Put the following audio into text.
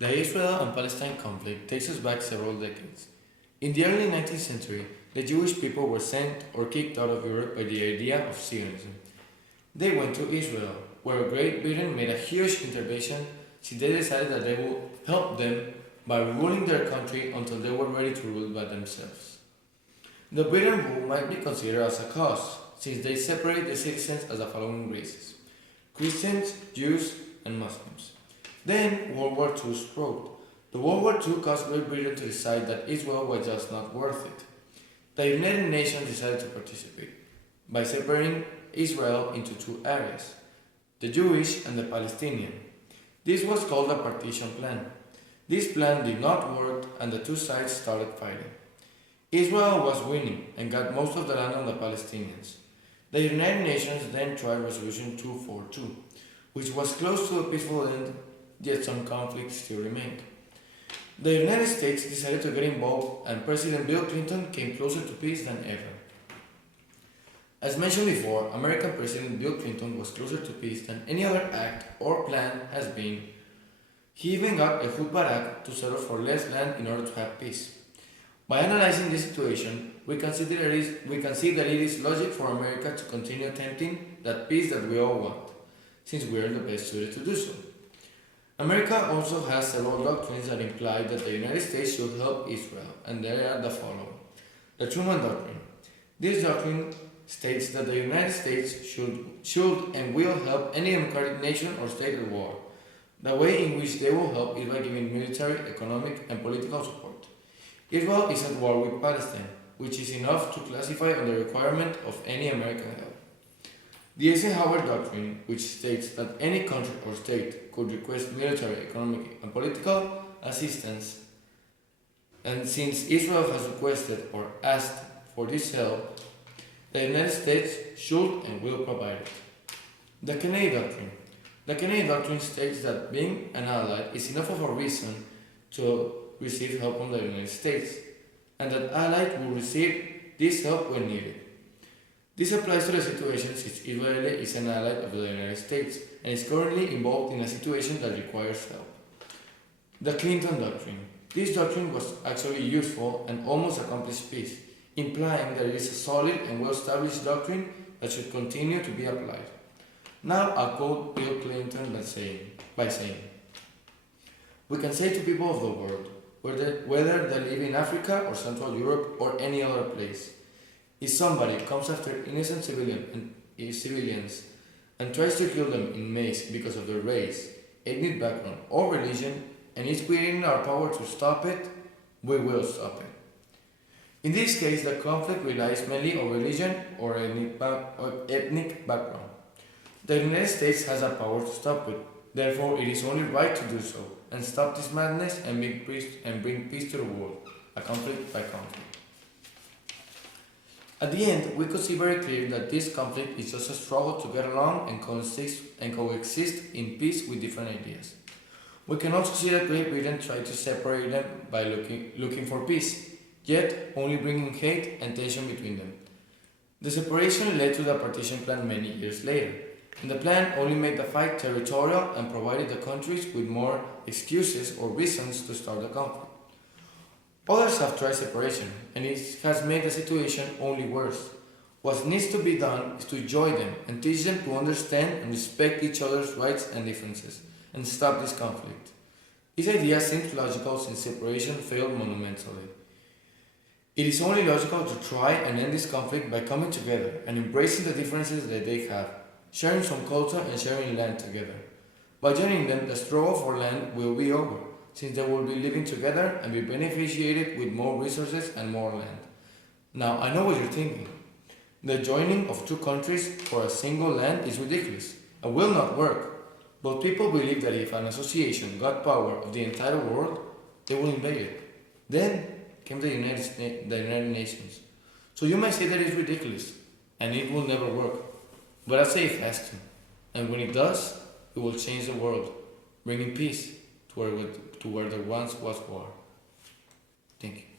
The Israel and Palestine conflict takes us back several decades. In the early 19th century, the Jewish people were sent or kicked out of Europe by the idea of Zionism. They went to Israel, where Great Britain made a huge intervention since they decided that they would help them by ruling their country until they were ready to rule by themselves. The Britain rule might be considered as a cause, since they separate the citizens as the following races: Christians, Jews, and Muslims. Then World War II broke. The World War II caused Great Britain to decide that Israel was just not worth it. The United Nations decided to participate by separating Israel into two areas, the Jewish and the Palestinian. This was called the partition plan. This plan did not work and the two sides started fighting. Israel was winning and got most of the land on the Palestinians. The United Nations then tried Resolution 242, which was close to a peaceful end, yet some conflict still remained. The United States decided to get involved and President Bill Clinton came closer to peace than ever. As mentioned before, American President Bill Clinton was closer to peace than any other act or plan has been. He even got Ehud Barak to settle for less land in order to have peace. By analyzing this situation, we can see that it is logic for America to continue attempting that peace that we all want, since we are the best suited to do so. America also has several doctrines that imply that the United States should help Israel, and they are the following. The Truman Doctrine. This doctrine states that the United States should and will help any democratic nation or state at war. The way in which they will help is by giving military, economic, and political support. Israel is at war with Palestine, which is enough to classify on the requirement of any American help. The Eisenhower Doctrine, which states that any country or state could request military, economic, and political assistance, and since Israel has requested or asked for this help, the United States should and will provide it. The Kennedy Doctrine. The Kennedy Doctrine states that being an ally is enough of a reason to receive help from the United States, and that allies will receive this help when needed. This applies to the situation since Israel is an ally of the United States and is currently involved in a situation that requires help. The Clinton Doctrine. This doctrine was actually useful and almost accomplished peace, implying that it is a solid and well-established doctrine that should continue to be applied. Now I'll quote Bill Clinton by saying, "We can say to people of the world, whether they live in Africa or Central Europe or any other place, if somebody comes after innocent civilians and tries to kill them in mass because of their race, ethnic background, or religion, and is within our power to stop it, we will stop it." In this case, the conflict relies mainly on religion or ethnic background. The United States has the power to stop it, therefore it is only right to do so, and stop this madness and bring peace to the world, a conflict by conflict. At the end, we could see very clearly that this conflict is just a struggle to get along and coexist in peace with different ideas. We can also see that Great Britain tried to separate them by looking for peace, yet only bringing hate and tension between them. The separation led to the partition plan many years later, and the plan only made the fight territorial and provided the countries with more excuses or reasons to start the conflict. Others have tried separation, and it has made the situation only worse. What needs to be done is to join them and teach them to understand and respect each other's rights and differences, and stop this conflict. This idea seems logical since separation failed monumentally. It is only logical to try and end this conflict by coming together and embracing the differences that they have, sharing some culture and sharing land together. By joining them, the struggle for land will be over, since they will be living together and be beneficiated with more resources and more land. Now, I know what you're thinking. The joining of two countries for a single land is ridiculous and will not work. But people believe that if an association got power of the entire world, they will invade it. Then came the United Nations. So you might say that it's ridiculous and it will never work. But I say it has to. And when it does, it will change the world, bringing peace to where there once was war. Thank you.